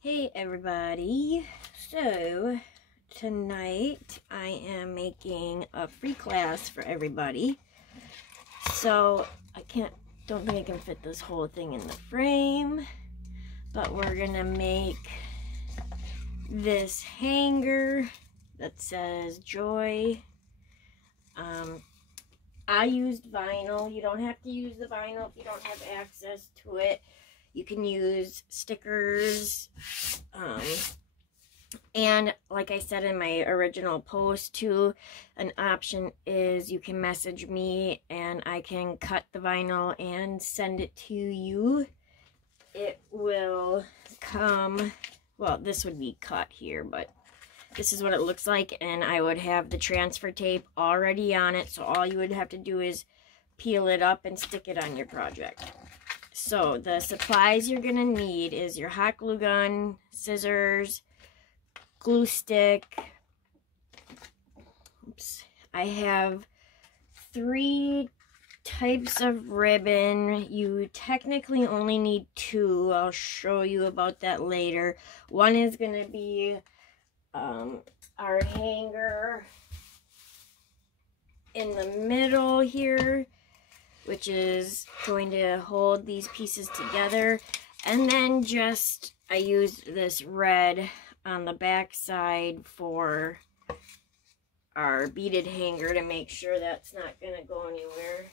Hey everybody, so tonight I am making a free class for everybody. So don't think I can fit this whole thing in the frame, but we're gonna make this hanger that says joy. I used vinyl. You don't have to use the vinyl if you don't have access to it. You can use stickers, and like I said in my original post too, an option is you can message me and I can cut the vinyl and send it to you. It will come, well, this would be cut here, but this is what it looks like, and I would have the transfer tape already on it, so all you would have to do is peel it up and stick it on your project. So the supplies you're gonna need is your hot glue gun, scissors, glue stick. Oops. I have 3 types of ribbon. You technically only need 2. I'll show you about that later. One is gonna be our hanger in the middle here, which is going to hold these pieces together. And then I used this red on the back side for our beaded hanger to make sure that's not gonna go anywhere.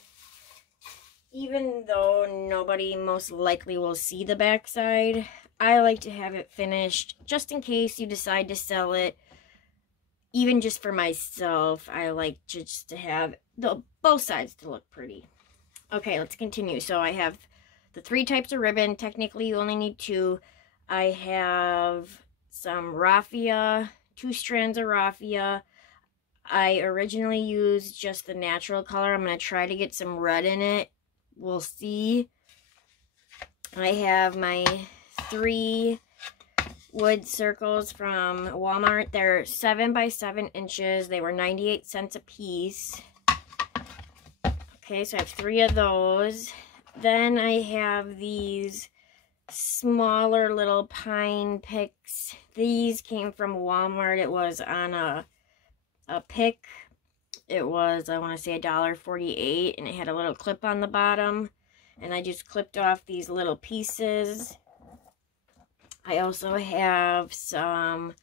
Even though nobody most likely will see the back side, I like to have it finished just in case you decide to sell it. Even just for myself, I like just to have both sides to look pretty. Okay, let's continue. So I have the 3 types of ribbon. Technically, you only need 2. I have some Raffia, 2 strands of Raffia. I originally used just the natural color. I'm going to try to get some red in it. We'll see. I have my 3 wood circles from Walmart. They're 7 by 7 inches. They were 98 cents a piece. Okay, so I have 3 of those. Then I have these smaller little pine picks. These came from Walmart. It was on a pick. It was, I want to say, $1.48, and it had a little clip on the bottom. And I just clipped off these little pieces. I also have some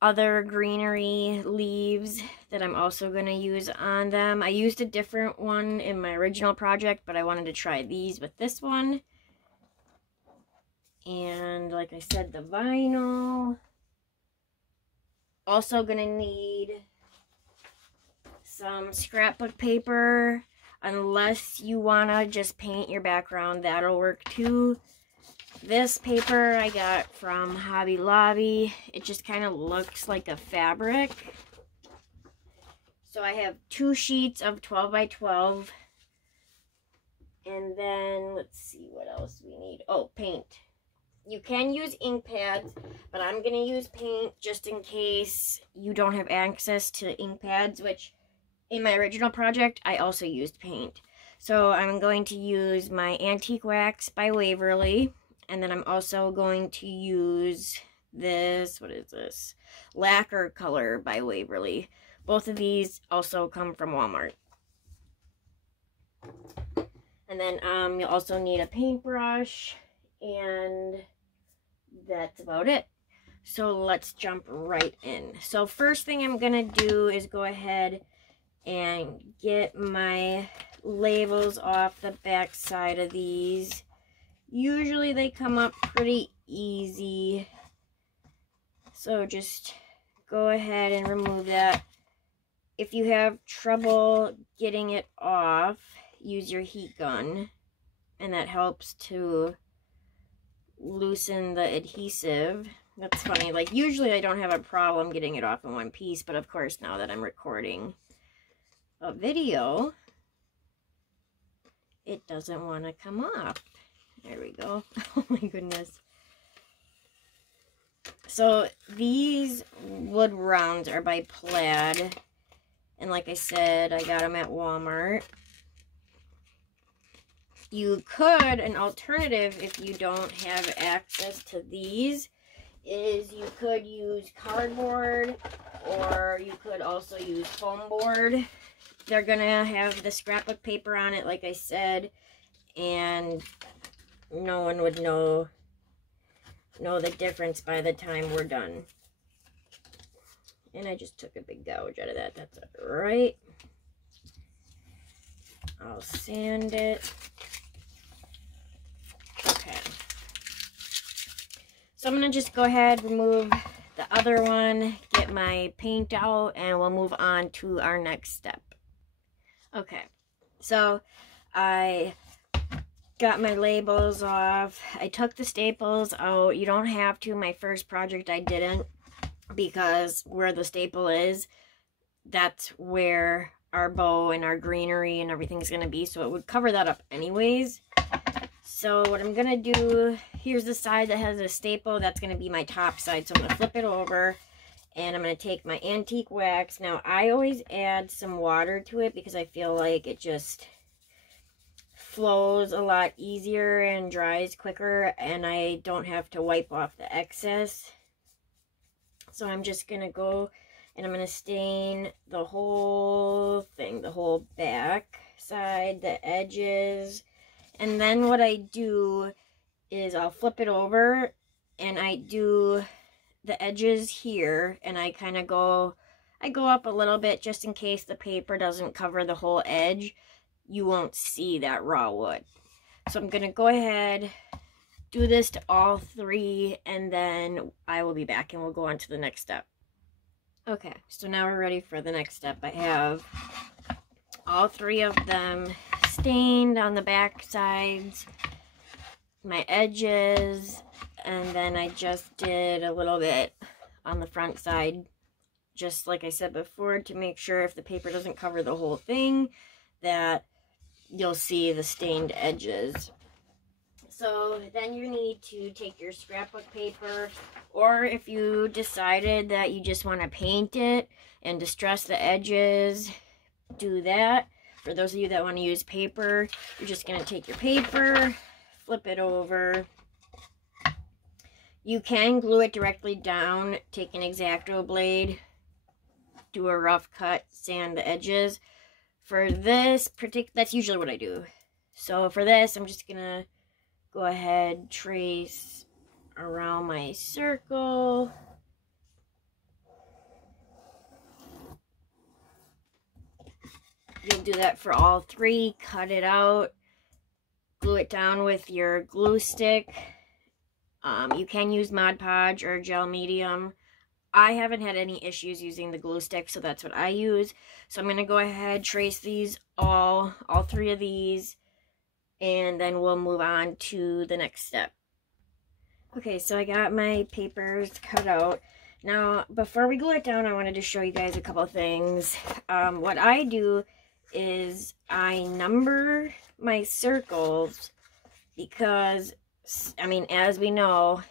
other greenery leaves that I'm also going to use on them. I used a different one in my original project, but I wanted to try these with this one. And like I said, the vinyl. Also going to need some scrapbook paper. Unless you want to just paint your background, that'll work too. This paper I got from Hobby Lobby. It just kind of looks like a fabric. So I have 2 sheets of 12 by 12. And then, let's see what else we need. Oh, paint. You can use ink pads, but I'm going to use paint just in case you don't have access to ink pads, which in my original project, I also used paint. So I'm going to use my Antique Wax by Waverly. And then I'm also going to use this, what is this? Lacquer Color by Waverly. Both of these also come from Walmart. And then you'll also need a paintbrush, and that's about it. So let's jump right in. So first thing I'm gonna do is go ahead and get my labels off the back side of these. Usually they come up pretty easy, so just go ahead and remove that. If you have trouble getting it off, use your heat gun, and that helps to loosen the adhesive. That's funny, like usually I don't have a problem getting it off in one piece, but of course now that I'm recording a video, it doesn't want to come off. There we go. Oh my goodness. So these wood rounds are by Plaque. And like I said, I got them at Walmart. You could, an alternative, if you don't have access to these, is you could use cardboard, or you could also use foam board. They're gonna have the scrapbook paper on it, like I said, and no one would know the difference by the time we're done. And I just took a big gouge out of that. That's all right. I'll sand it. Okay. So I'm going to just go ahead, remove the other one, get my paint out, and we'll move on to our next step. Okay. So I got my labels off. I took the staples out. You don't have to. My first project I didn't, because where the staple is, that's where our bow and our greenery and everything's going to be, so it would cover that up anyways. So what I'm going to do, here's the side that has a staple. That's going to be my top side. So I'm going to flip it over, and I'm going to take my antique wax. Now, I always add some water to it because I feel like it just flows a lot easier and dries quicker, and I don't have to wipe off the excess. So I'm just going to go and I'm going to stain the whole thing, the whole back side, the edges. And then what I do is I'll flip it over and I do the edges here, and I kind of go up a little bit just in case the paper doesn't cover the whole edge. You won't see that raw wood. So I'm going to go ahead, do this to all three, and then I will be back and we'll go on to the next step. Okay, so now we're ready for the next step. I have all three of them stained on the back sides, my edges, and then I just did a little bit on the front side, just like I said before, to make sure if the paper doesn't cover the whole thing, that you'll see the stained edges. So then you need to take your scrapbook paper, or if you decided that you just want to paint it and distress the edges, do that. For those of you that want to use paper, you're just going to take your paper, flip it over. You can glue it directly down, take an X-acto blade, do a rough cut, sand the edges. For this that's usually what I do. So for this, I'm just going to go ahead, trace around my circle. You'll do that for all three. Cut it out. Glue it down with your glue stick. You can use Mod Podge or gel medium. I haven't had any issues using the glue stick, so that's what I use. So I'm going to go ahead, trace these all three of these, and then we'll move on to the next step. Okay, so I got my papers cut out. Now, before we glue it down, I wanted to show you guys a couple things. What I do is I number my circles because, I mean, as we know,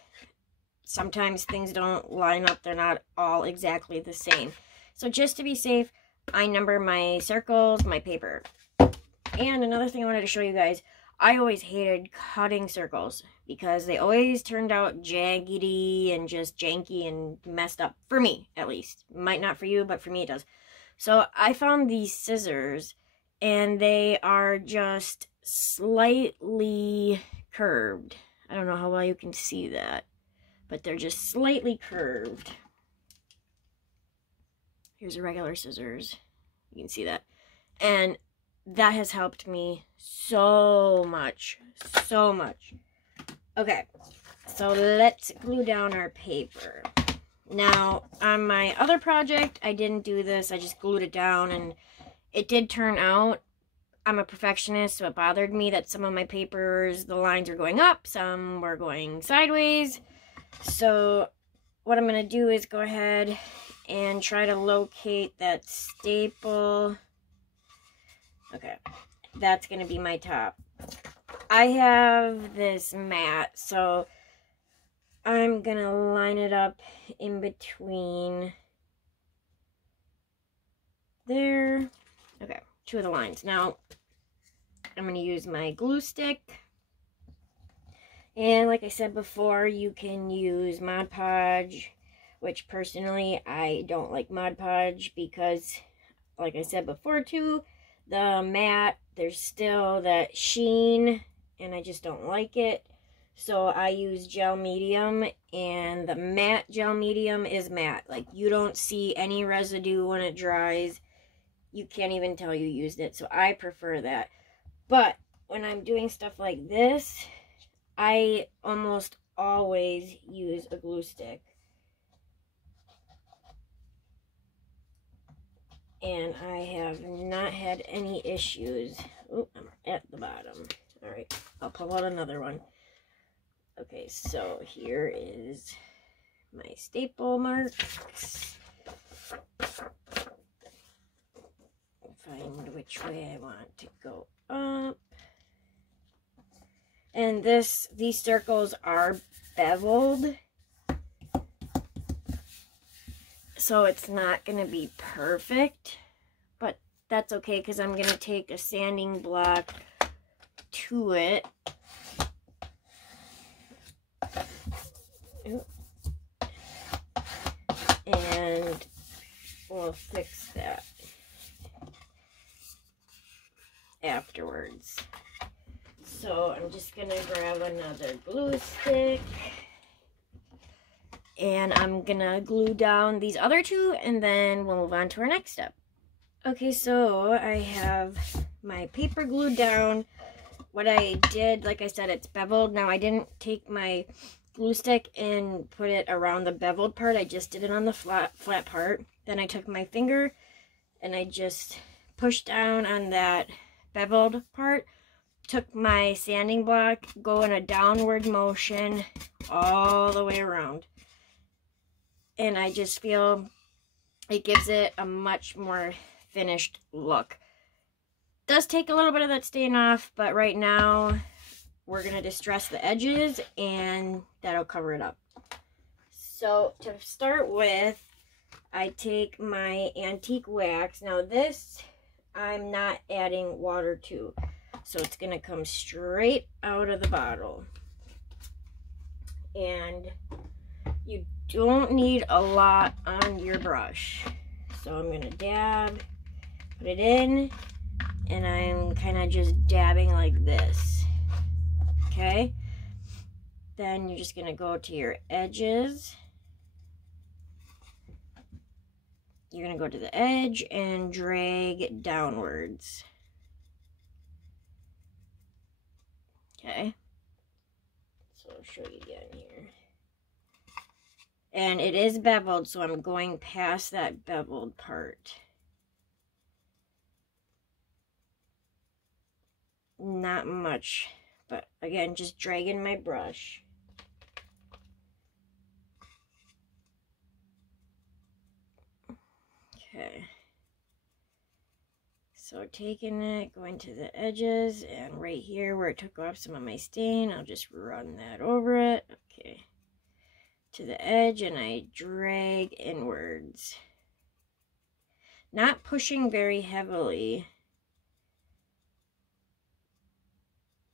sometimes things don't line up. They're not all exactly the same. So just to be safe, I number my circles, my paper. And another thing I wanted to show you guys, I always hated cutting circles because they always turned out jaggedy and just janky and messed up. For me, at least. Might not for you, but for me it does. So I found these scissors, and they are just slightly curved. I don't know how well you can see that, but they're just slightly curved. Here's a regular scissors. You can see that. And that has helped me so much. So much. Okay, so let's glue down our paper. Now, on my other project, I didn't do this. I just glued it down, and it did turn out. I'm a perfectionist, so it bothered me that some of my papers, the lines are going up, some were going sideways. So what I'm going to do is go ahead and try to locate that staple. Okay, that's going to be my top. I have this mat, so I'm going to line it up in between there. Okay, two of the lines. Now, I'm going to use my glue stick. And like I said before, you can use Mod Podge, which personally I don't like Mod Podge because, like I said before too, the matte, there's still that sheen and I just don't like it. So I use gel medium, and the matte gel medium is matte. Like, you don't see any residue when it dries. You can't even tell you used it, so I prefer that. But when I'm doing stuff like this, I almost always use a glue stick. And I have not had any issues. Oh, I'm at the bottom. Alright, I'll pull out another one. Okay, so here is my staple marks. Find which way I want to go up. And these circles are beveled, so it's not going to be perfect, but that's okay because I'm going to take a sanding block to it. And we'll fix that afterwards. So I'm just gonna grab another glue stick and I'm gonna glue down these other two, and then we'll move on to our next step. Okay, so I have my paper glued down. What I did, like I said, it's beveled. Now I didn't take my glue stick and put it around the beveled part. I just did it on the flat part. Then I took my finger and I just pushed down on that beveled part. Took my sanding block, go in a downward motion all the way around. And I just feel it gives it a much more finished look. Does take a little bit of that stain off, but right now we're going to distress the edges and that'll cover it up. So to start with, I take my antique wax. Now this I'm not adding water to, so it's going to come straight out of the bottle. And you don't need a lot on your brush. So I'm going to dab, put it in, and I'm kind of just dabbing like this. Okay? Then you're just going to go to your edges. You're going to go to the edge and drag downwards. Okay? So I'll show you again here. And it is beveled, so I'm going past that beveled part. Not much, but again, just dragging my brush. Okay. So taking it, going to the edges, and right here where it took off some of my stain, I'll just run that over it. Okay. To the edge, and I drag inwards. Not pushing very heavily.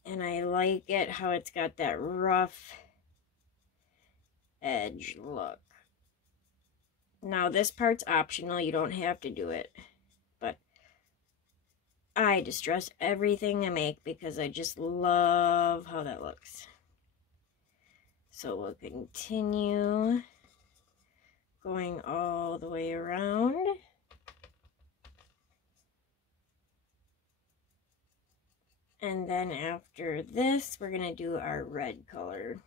And I like it how it's got that rough edge look. Now this part's optional, you don't have to do it. But I distress everything I make because I just love how that looks. So we'll continue going all the way around. And then after this, we're going to do our red color.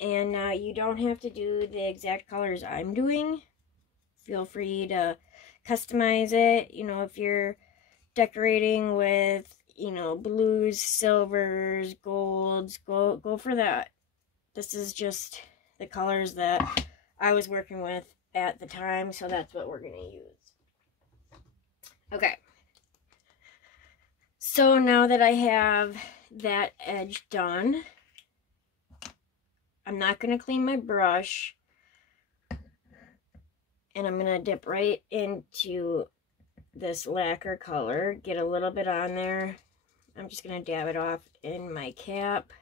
And you don't have to do the exact colors I'm doing. Feel free to customize it. You know, if you're decorating with, you know, blues, silvers, golds, go for that. This is just the colors that I was working with at the time, so that's what we're going to use. Okay. So now that I have that edge done, I'm not going to clean my brush, and I'm going to dip right into this lacquer color, get a little bit on there. I'm just going to dab it off in my cap.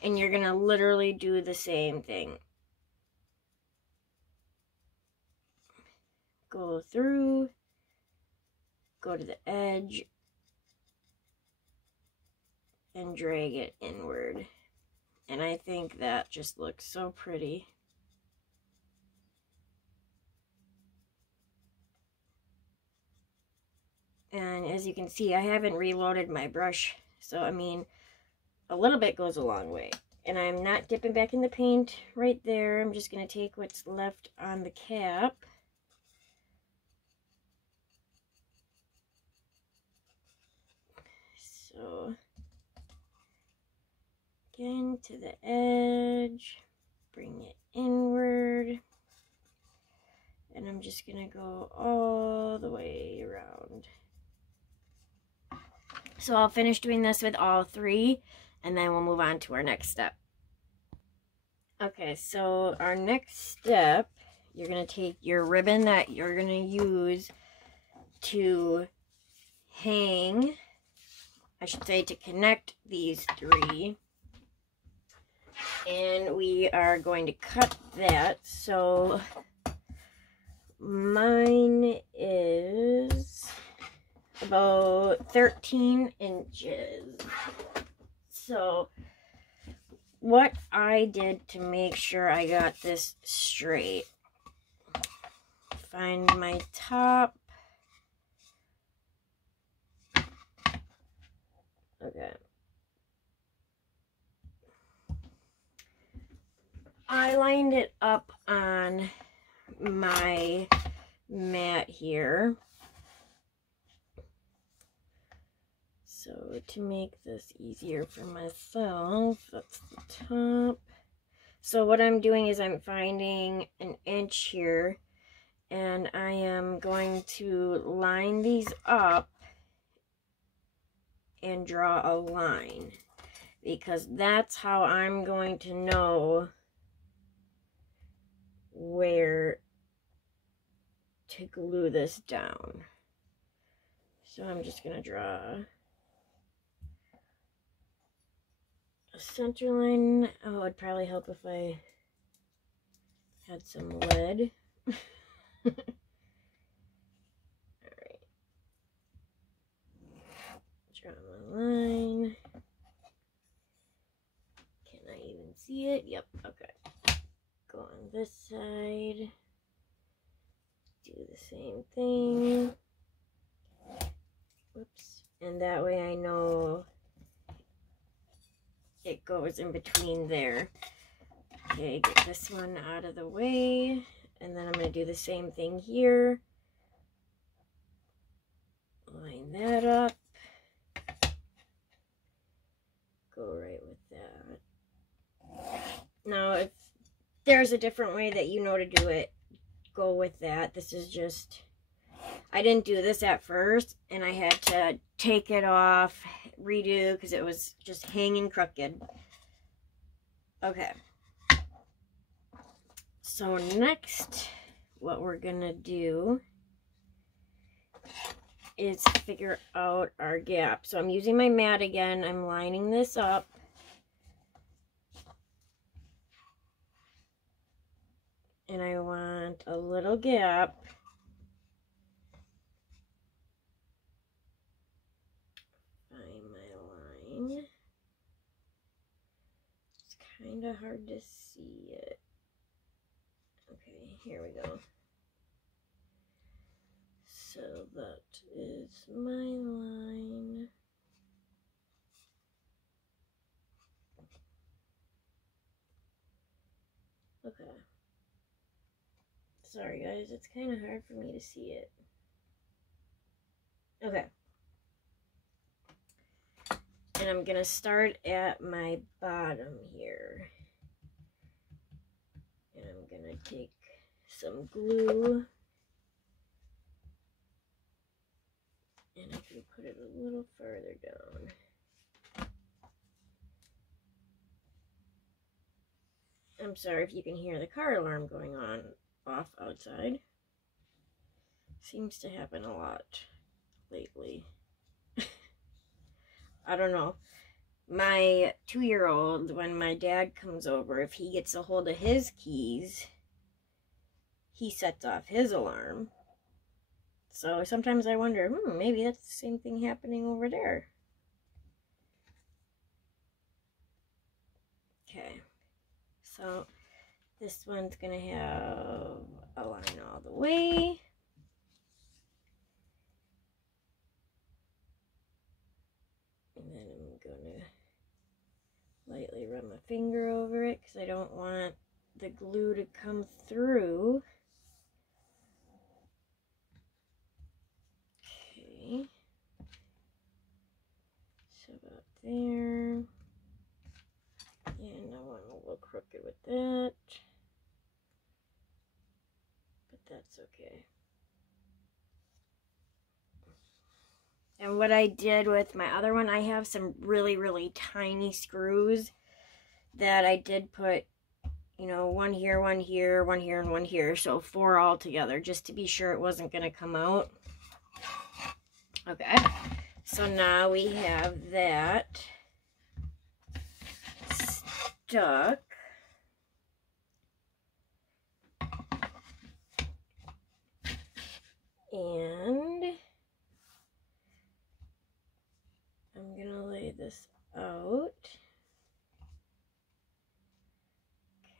And you're going to literally do the same thing. Go through, go to the edge, and drag it inward. And I think that just looks so pretty. And as you can see, I haven't reloaded my brush. So, I mean, a little bit goes a long way. And I'm not dipping back in the paint right there. I'm just going to take what's left on the cap. So, again, to the edge, bring it inward. And I'm just going to go all the way around. So I'll finish doing this with all three, and then we'll move on to our next step. Okay, so our next step, you're going to take your ribbon that you're going to use to hang, I should say to connect these three, and we are going to cut that. So mine is about 13 inches. So what I did to make sure I got this straight, find my top. Okay. I lined it up on my mat here. So to make this easier for myself, that's the top. So what I'm doing is I'm finding an inch here, and I am going to line these up and draw a line, because that's how I'm going to know where to glue this down. So I'm just going to draw a center line. Oh, it'd probably help if I had some lead. Alright. Draw my line. Can I even see it? Yep, okay. Go on this side. Do the same thing. Whoops. And that way I know it goes in between there. Okay, get this one out of the way. And then I'm going to do the same thing here. Line that up. Go right with that. Now, if there's a different way that you know to do it, go with that. This is just, I didn't do this at first, and I had to take it off, redo, because it was just hanging crooked. Okay. So next, what we're gonna do is figure out our gap. So I'm using my mat again. I'm lining this up. And I want a little gap. Find my line. It's kind of hard to see it. Okay, here we go. So that is my line. Okay. Sorry guys, it's kind of hard for me to see it. Okay. And I'm going to start at my bottom here. And I'm going to take some glue. And I can put it a little further down. I'm sorry if you can hear the car alarm going off outside. Seems to happen a lot lately. I don't know. My 2-year-old, when my dad comes over, if he gets a hold of his keys, he sets off his alarm. So sometimes I wonder, maybe that's the same thing happening over there. Okay, so this one's gonna have a line all the way. And then I'm gonna lightly run my finger over it because I don't want the glue to come through. Okay, so about there. And I went a little crooked with that, but that's okay. And what I did with my other one, I have some really, really tiny screws that I did put, you know, one here, one here, one here, and one here. So 4 all together, just to be sure it wasn't going to come out. Okay, so now we have that stuck. And I'm gonna lay this out.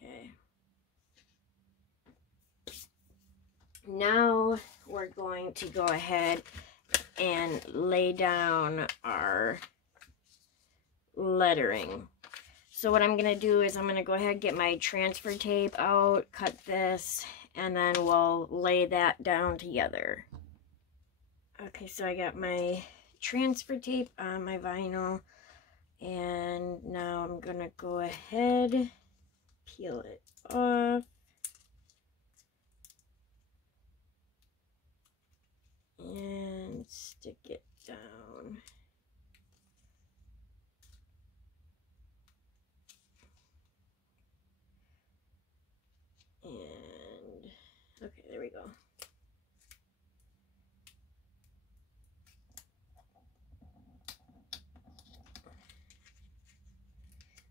Okay. Now we're going to go ahead and lay down our lettering. So what I'm gonna do is I'm gonna go ahead and get my transfer tape out, cut this, and then we'll lay that down together. Okay, so I got my transfer tape on my vinyl, and now I'm gonna go ahead, peel it off, and stick it down. And okay, there we go.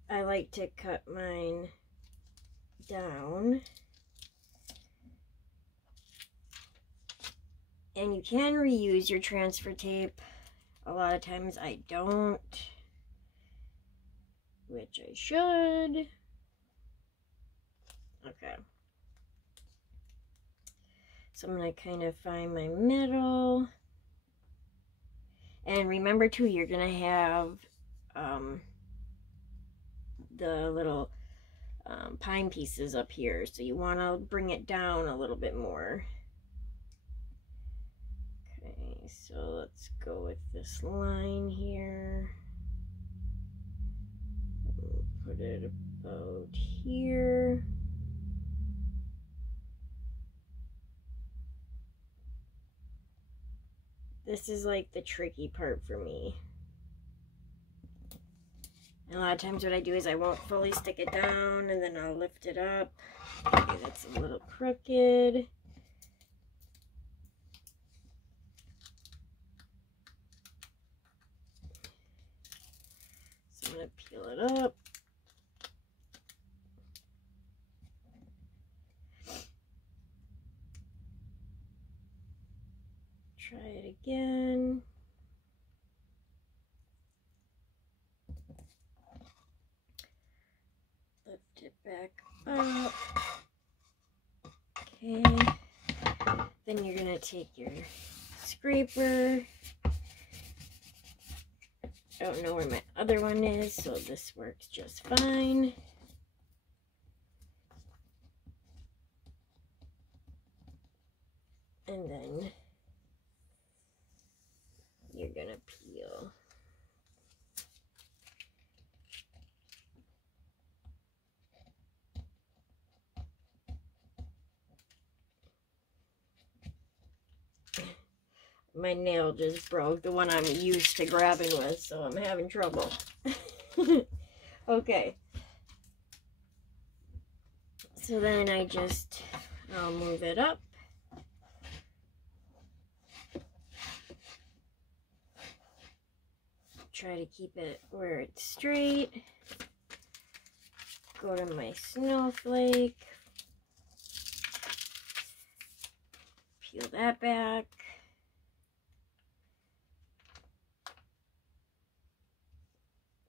I like to cut mine down. And you can reuse your transfer tape. A lot of times I don't, which I should. Okay. So I'm going to kind of find my middle. And remember too, you're going to have the little pine pieces up here. So you want to bring it down a little bit more. Okay, so let's go with this line here. We'll put it about here. This is like the tricky part for me. And a lot of times what I do is I won't fully stick it down and then I'll lift it up. Okay, that's a little crooked. So I'm going to peel it up. Try it again. Lift it back up. Okay. Then you're going to take your scraper. I don't know where my other one is, so this works just fine. And then you're gonna peel. My nail just broke, the one I'm used to grabbing with, so I'm having trouble. Okay. So then I'll move it up. try to keep it where it's straight. Go to my snowflake. Peel that back.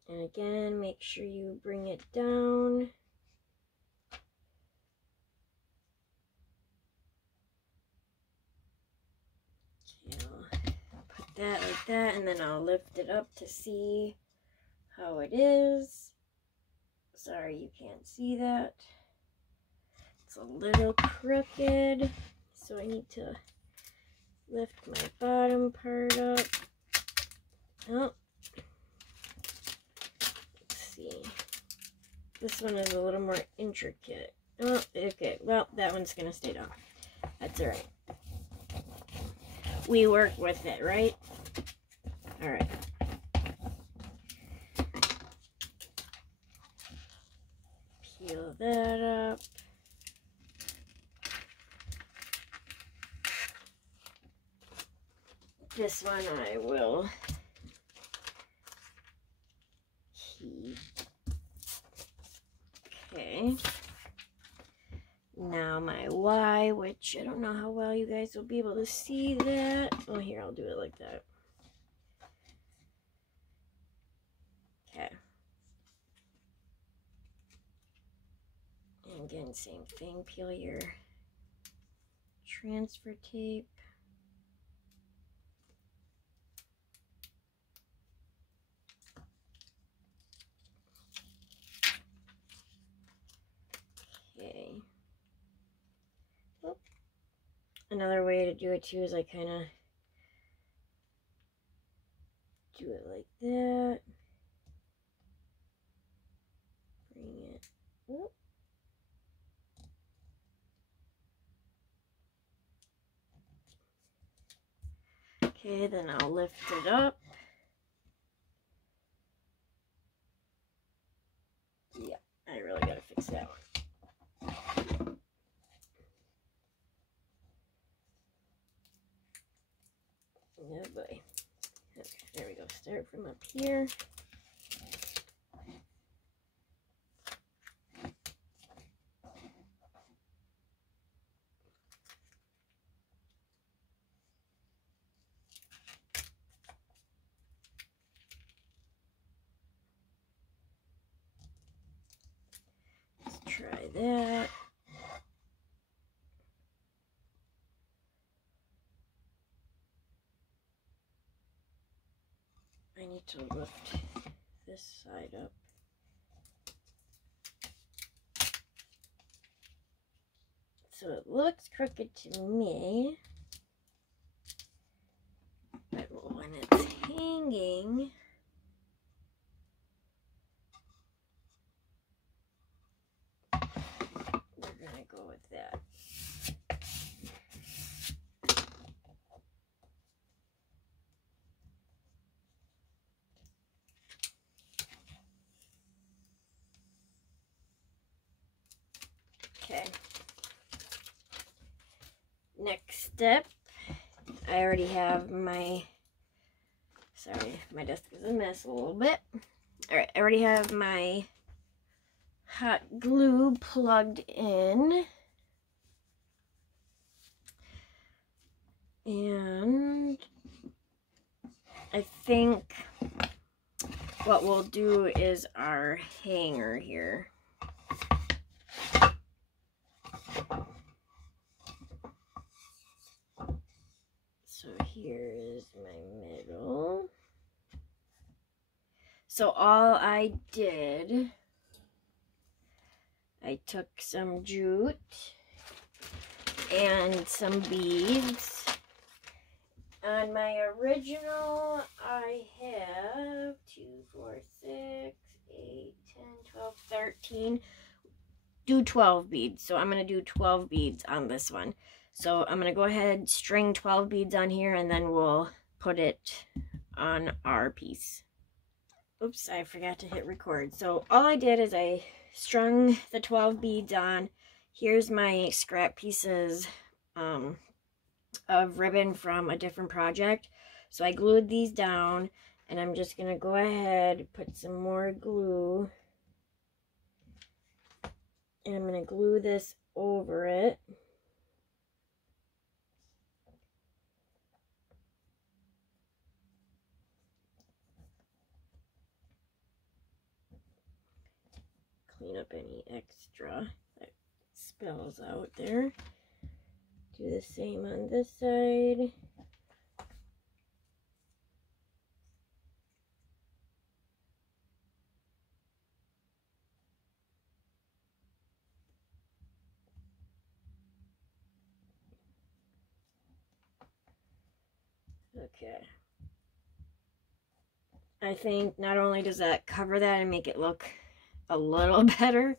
And again, make sure you bring it down. Okay, I'll put that like that, and then I'll lift it up to see how it is. Sorry, you can't see that. It's a little crooked, so I need to lift my bottom part up. Oh, let's see. This one is a little more intricate. Oh, okay. Well, that one's gonna stay down. That's all right. We work with it, right? All right. Peel that up. This one I will keep. Okay. Now my Y, which I don't know how well you guys will be able to see that. Oh, here, I'll do it like that. Okay. And again, same thing. Peel your transfer tape. Okay. Oh. Another way to do it too is I kind of do it like that. Bring it. Oh. Okay, then I'll lift it up. Yeah, I really gotta fix that one. Oh boy. Okay, there we go. Start from up here. Let's try that. I need to lift this side up. So it looks crooked to me, but when it's hanging, we're gonna go with that. Okay. Next step, I already have my, sorry, my desk is a mess a little bit. All right, I already have my hot glue plugged in. And I think what we'll do is our hanger here. So here is my middle. So all I did, I took some jute and some beads. On my original, I have 2, 4, 6, 8, 10, 12, 13. Do 12 beads. So I'm going to do 12 beads on this one. So I'm going to go ahead, string 12 beads on here, and then we'll put it on our piece. Oops, I forgot to hit record. So all I did is I strung the 12 beads on. Here's my scrap pieces of ribbon from a different project. So I glued these down, And I'm just going to go ahead, put some more glue. And I'm going to glue this over it. Clean up any extra that spills out there. Do the same on this side. Okay. I think not only does that cover that and make it look a little better,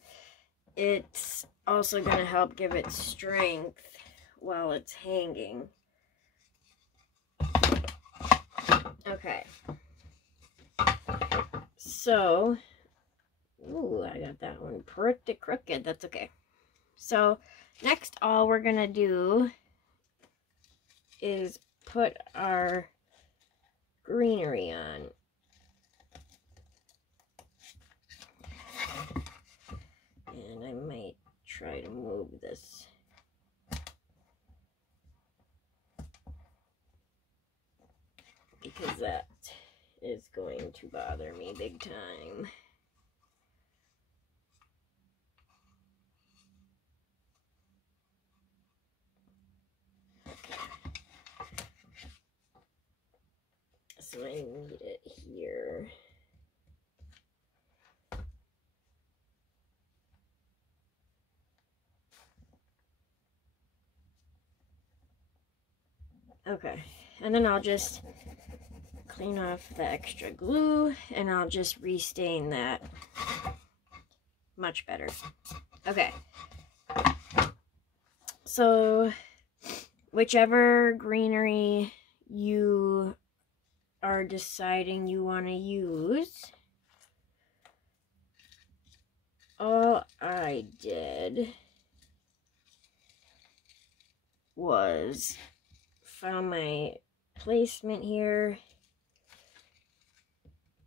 it's also going to help give it strength while it's hanging. Okay. So, ooh, I got that one pretty crooked. That's okay. So, next all we're going to do is put our greenery on. And I might try to move this. Because that is going to bother me big time. So I need it here. Okay, and then I'll just clean off the extra glue and I'll just restain that much better. Okay, so whichever greenery you are deciding you want to use, all I did was found my placement here,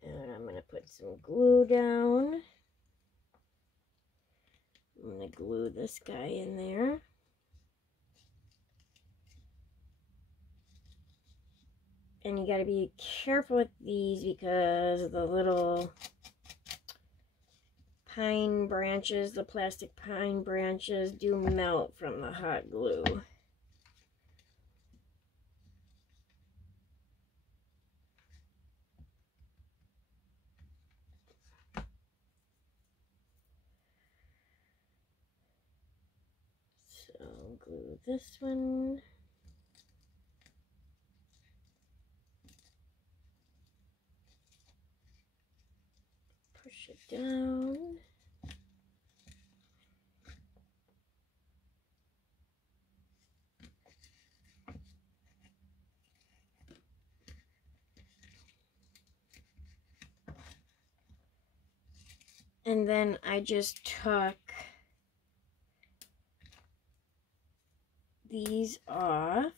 and I'm going to put some glue down. I'm going to glue this guy in there. And you got to be careful with these because the little pine branches, the plastic pine branches, do melt from the hot glue. So glue this one. Push it down. And then I just took these off.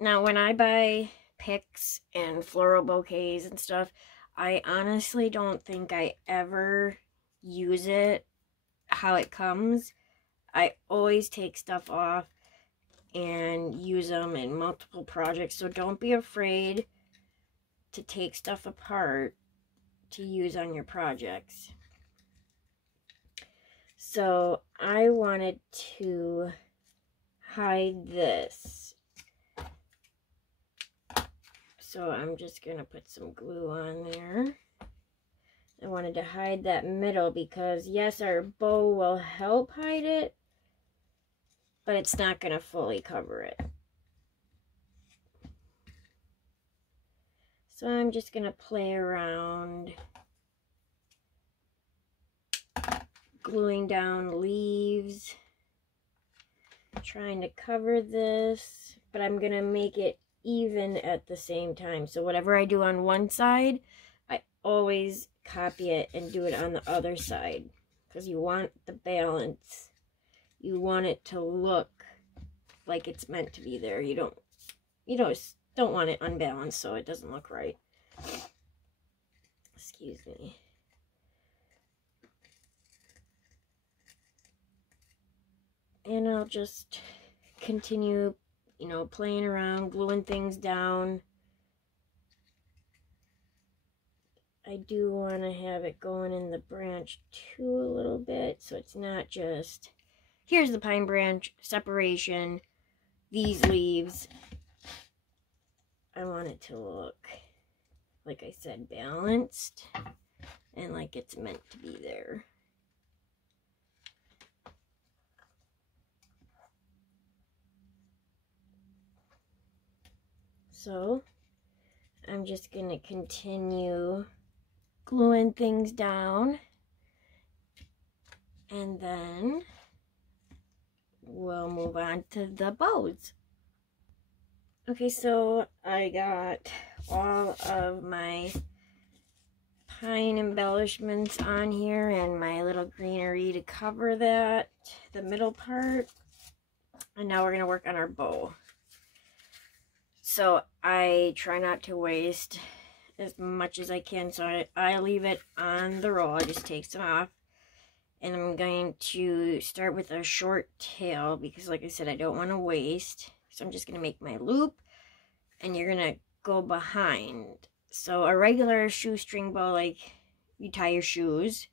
Now when I buy picks and floral bouquets and stuff, I honestly don't think I ever use it how it comes. I always take stuff off and use them in multiple projects, so don't be afraid to take stuff apart to use on your projects. So I wanted to hide this. So I'm just going to put some glue on there. I wanted to hide that middle because yes, our bow will help hide it, but it's not going to fully cover it. So I'm just going to play around gluing down leaves, trying to cover this, but I'm going to make it even at the same time. So whatever I do on one side, I always copy it and do it on the other side because you want the balance. You want it to look like it's meant to be there. You don't want it unbalanced so it doesn't look right. Excuse me. And I'll just continue, you know, playing around, gluing things down. I do want to have it going in the branch too a little bit, so it's not just, here's the pine branch, separation, these leaves. I want it to look, like I said, balanced and like it's meant to be there. So I'm just going to continue gluing things down, and then we'll move on to the bows. Okay, so I got all of my pine embellishments on here and my little greenery to cover that, the middle part. And now we're going to work on our bow. So I try not to waste as much as I can, so I leave it on the roll. I just take some off. And I'm going to start with a short tail because, like I said, I don't want to waste. So I'm just going to make my loop, and you're going to go behind. So a regular shoestring bow, like you tie your shoes,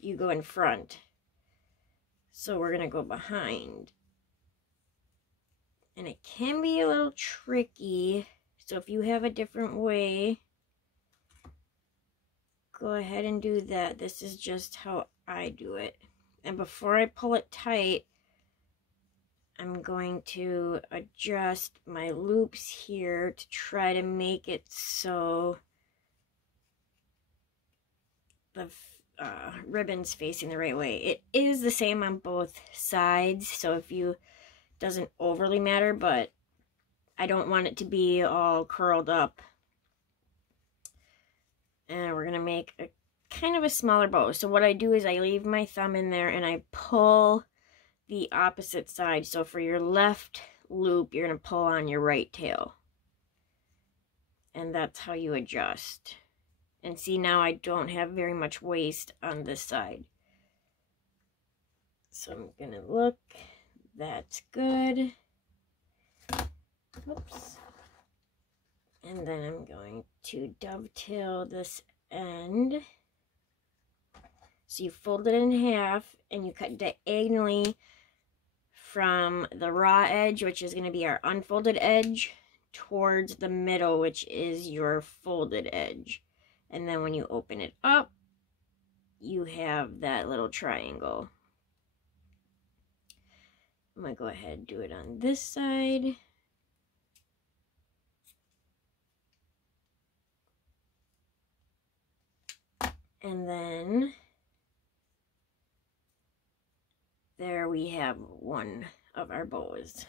you go in front. So we're going to go behind. And it can be a little tricky. So if you have a different way, go ahead and do that. This is just how I do it. And before I pull it tight, I'm going to adjust my loops here to try to make it so the ribbon's facing the right way. It is the same on both sides, so if you, doesn't overly matter, but I don't want it to be all curled up. And we're gonna make a kind of a smaller bow. So what I do is I leave my thumb in there and I pull the opposite side. So for your left loop, you're gonna pull on your right tail. And that's how you adjust. And see, now I don't have very much waste on this side. So I'm gonna look, that's good. Oops. And then I'm going to dovetail this end. So you fold it in half and you cut diagonally from the raw edge, which is going to be our unfolded edge, towards the middle, which is your folded edge. And then when you open it up, you have that little triangle. I'm going to go ahead and do it on this side. And then there we have one of our bows.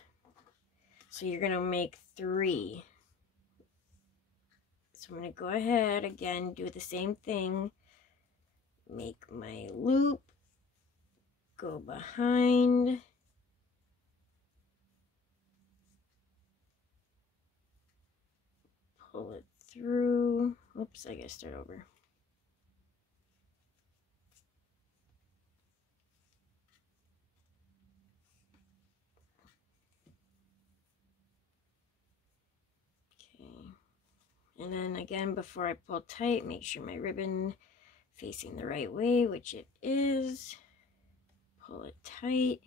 So you're going to make 3. So I'm going to go ahead again, do the same thing. Make my loop, go behind, pull it through. Oops, I gotta start over. And then again, before I pull tight, make sure my ribbon facing the right way, which it is. Pull it tight.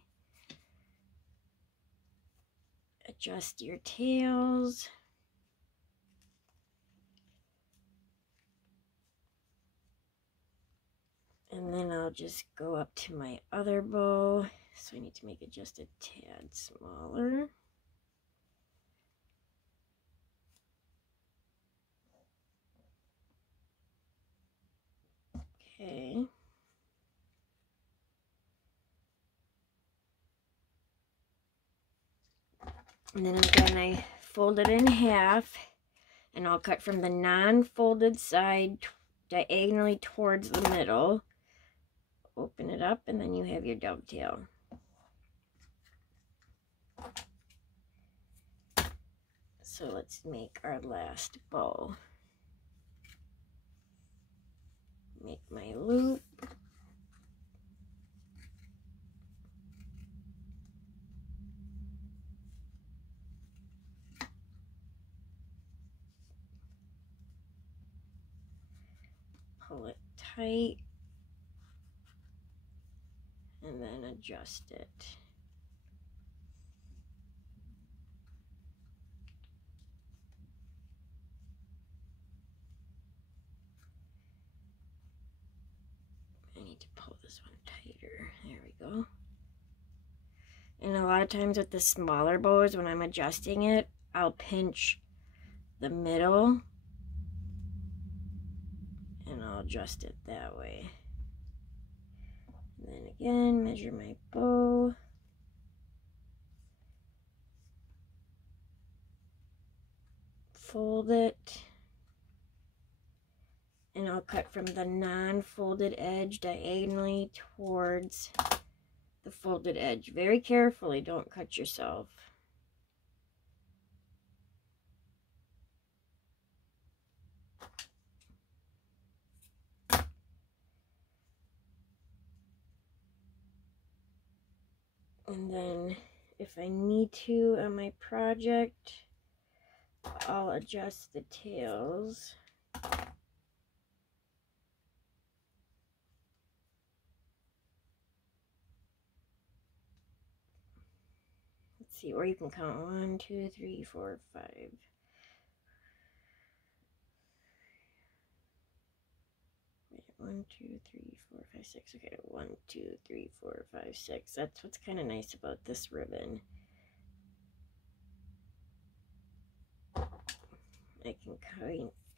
Adjust your tails. And then I'll just go up to my other bow. So I need to make it just a tad smaller. Okay. And then again, I fold it in half, and I'll cut from the non-folded side diagonally towards the middle. Open it up, and then you have your dovetail. So let's make our last bow. make my loop. Pull it tight and then adjust it. I need to pull this one tighter. There we go. And a lot of times with the smaller bows, when I'm adjusting it, I'll pinch the middle and I'll adjust it that way. And then again, measure my bow. Fold it. And I'll cut from the non-folded edge diagonally towards the folded edge. Very carefully, don't cut yourself. And then if I need to on my project, I'll adjust the tails. Let's see, or you can count 1, 2, 3, 4, 5. 1, 2, 3, 4, 5, 6. Okay, 1, 2, 3, 4, 5, 6. That's what's kind of nice about this ribbon. I can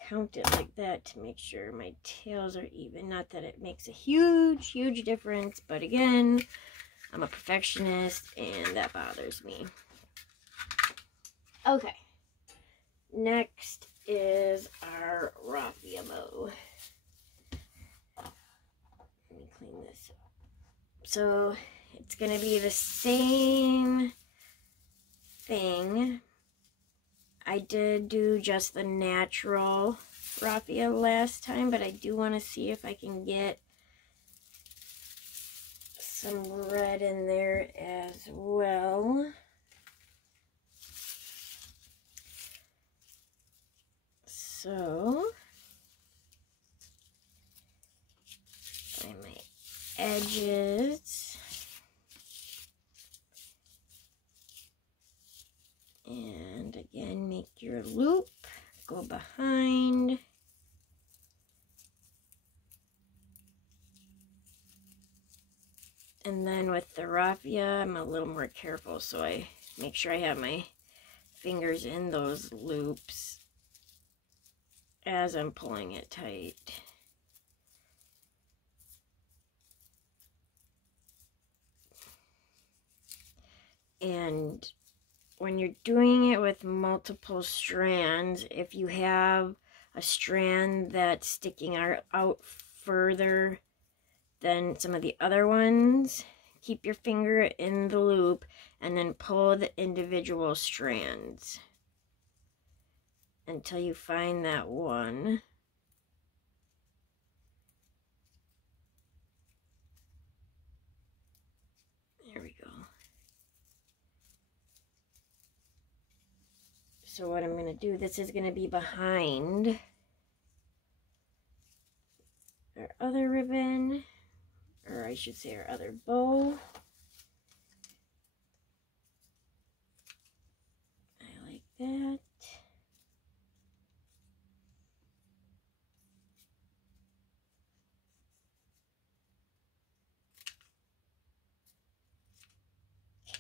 count it like that to make sure my tails are even. Not that it makes a huge, huge difference, but again, I'm a perfectionist and that bothers me. Okay, next is our raffia bow. Let me clean this up. So it's going to be the same thing. I did do just the natural raffia last time, but I do want to see if I can get some red in there as well. So, find my edges. And again, make your loop, go behind. And then with the raffia, I'm a little more careful, so I make sure I have my fingers in those loops as I'm pulling it tight. And when you're doing it with multiple strands, if you have a strand that's sticking out further than some of the other ones, keep your finger in the loop and then pull the individual strands until you find that one. There we go. So what I'm going to do, this is going to be behind our other ribbon, or I should say our other bow. I like that.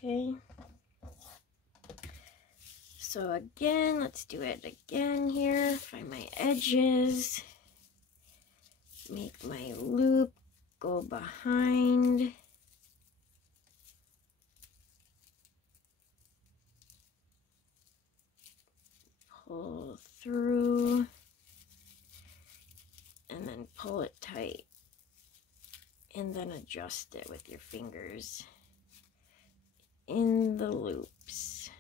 Okay. So again, let's do it again here. Find my edges. Make my loop, go behind. Pull through. And then pull it tight. And then adjust it with your fingers in the loops.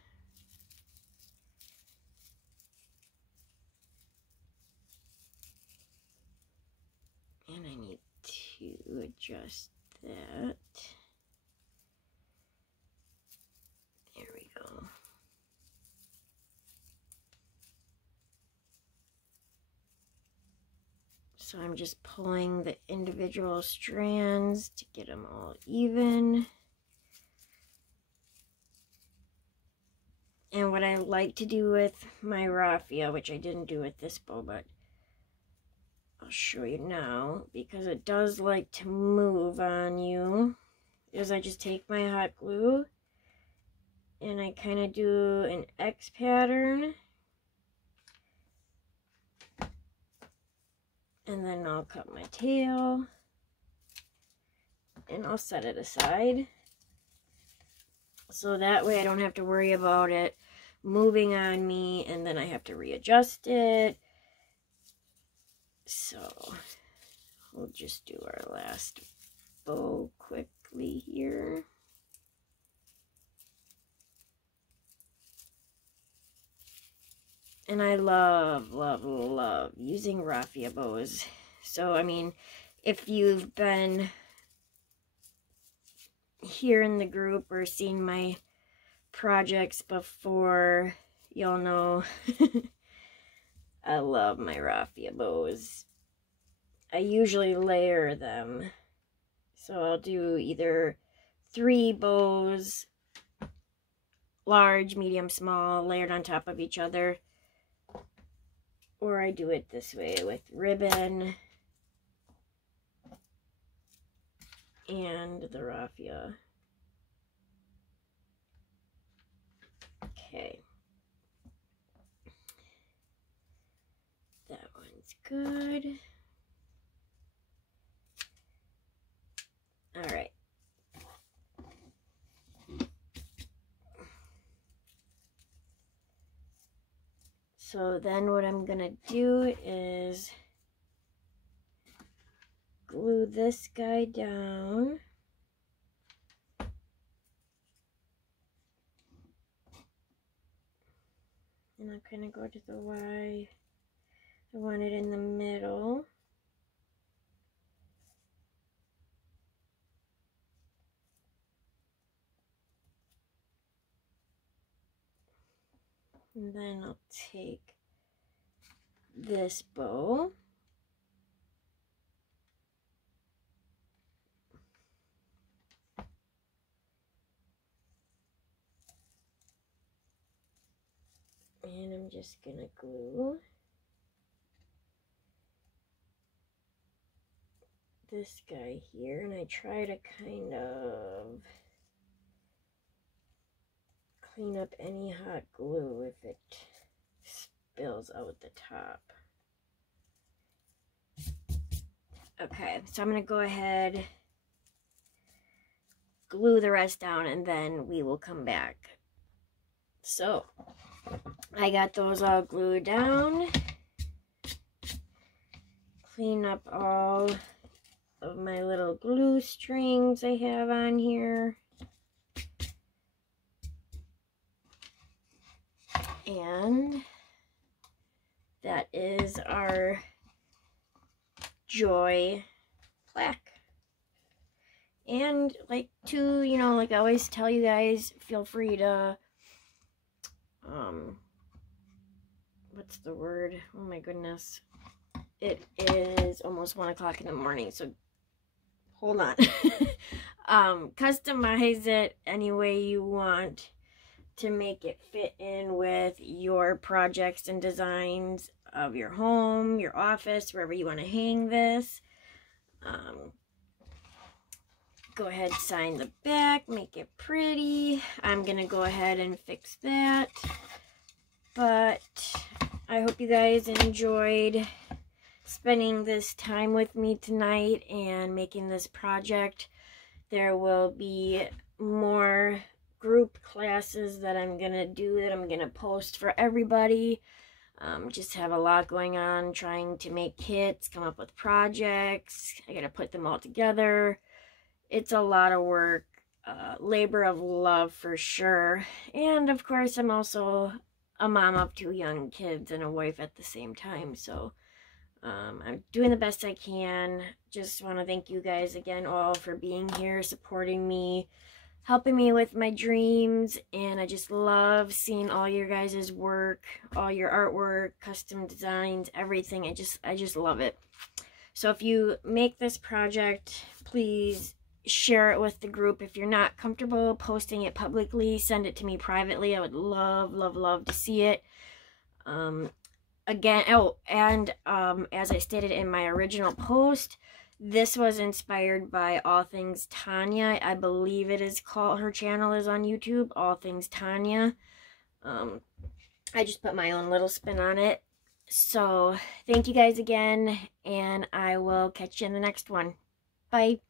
And I need to adjust that. There we go. So I'm just pulling the individual strands to get them all even. And what I like to do with my raffia, which I didn't do with this bow, but I'll show you now, because it does like to move on you, is I just take my hot glue and I kind of do an X pattern. And then I'll cut my tail and I'll set it aside. So that way I don't have to worry about it moving on me and then I have to readjust it. So we'll just do our last bow quickly here. And I love, love, love using raffia bows. So, I mean, if you've been here in the group or seen my projects before, you'll know I love my raffia bows. I usually layer them. So I'll do either 3 bows, large, medium, small, layered on top of each other. Or I do it this way with ribbon and the raffia. Okay. That one's good. All right. So then what I'm gonna do is glue this guy down. And I'll kind of go to the Y. I want it in the middle. And then I'll take this bow. And I'm just gonna glue this guy here, and I try to kind of clean up any hot glue if it spills out the top. Okay, so I'm gonna go ahead, glue the rest down, and then we will come back. So I got those all glued down. Clean up all of my little glue strings I have on here. And that is our Joy plaque. And like to, you know, like I always tell you guys, feel free to what's the word? Oh my goodness. It is almost 1 o'clock in the morning, so hold on. Customize it any way you want to make it fit in with your projects and designs of your home, your office, wherever you want to hang this. Go ahead, sign the back, make it pretty. I'm gonna go ahead and fix that. But I hope you guys enjoyed spending this time with me tonight and making this project. There will be more group classes that I'm gonna do, that I'm gonna post for everybody. Just have a lot going on, trying to make kits, come up with projects. I gotta put them all together. It's a lot of work, labor of love for sure. And of course, I'm also a mom of 2 young kids and a wife at the same time, so I'm doing the best I can. Just want to thank you guys again all for being here, supporting me, helping me with my dreams, and I just love seeing all your guys' work, all your artwork, custom designs, everything. I just love it. So if you make this project, please share it with the group. If you're not comfortable posting it publicly, send it to me privately. I would love, love, love to see it. Again, as I stated in my original post, this was inspired by All Things Tonya. I believe it is called, her channel is on YouTube, All Things Tonya. I just put my own little spin on it. So, thank you guys again, and I will catch you in the next one. Bye.